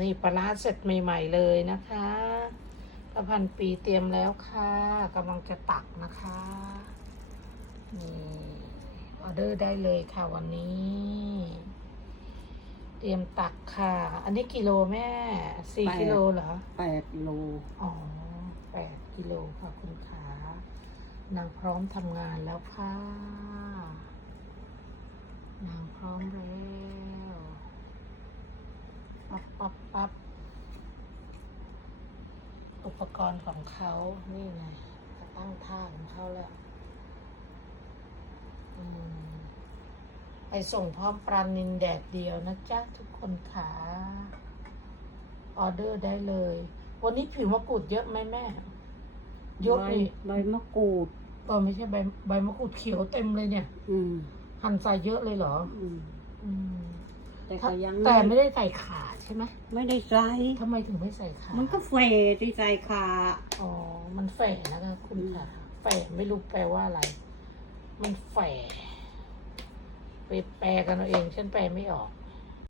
นี่ปลาร้าเสร็จใหม่ ๆ เลยนะคะกระพันปีเตรียมแล้วค่ะกำลังจะตักนะคะนี่ออเดอร์ได้เลยค่ะวันนี้ เตรียมตักค่ะ อันนี้กิโลแม่สี่แปด กิโลเหรอ แปดโลอ๋อแปดกิโลค่ะคุณขานางพร้อมทำงานแล้วค่ะ นางพร้อมแล้ว ปั๊บปั๊บปั๊บอุปกรณ์ของเขา นี่ไงจะตั้งท่าของเขาแล้วอืมไปส่งพร้อมปลานินแดดเดียวนะจ๊ะ ทุกคนค่ะออเดอร์ได้เลย วันนี้ผิวมะกรูดเยอะไหมแม่ เยอะใบเลยใบมะกรูดเออไม่ใช่ใบใบมะกรูดเขียวเต็มเลยเนี่ย อืมหั่นใส่เยอะเลยเหรอ อืมอืมแต่ก็ยังแต่ไม่ได้ใส่ขาใช่ไหมไม่ได้ใส่ ทำไมถึงไม่ใส่ขามันก็เฟดที่ใส่ขาอ๋อ มันแฝนะคะคุณค่ะ แฝไม่รู้แปลว่าอะไร มันแฝไปแปลกันเอาเอง ฉันแปลไม่ออก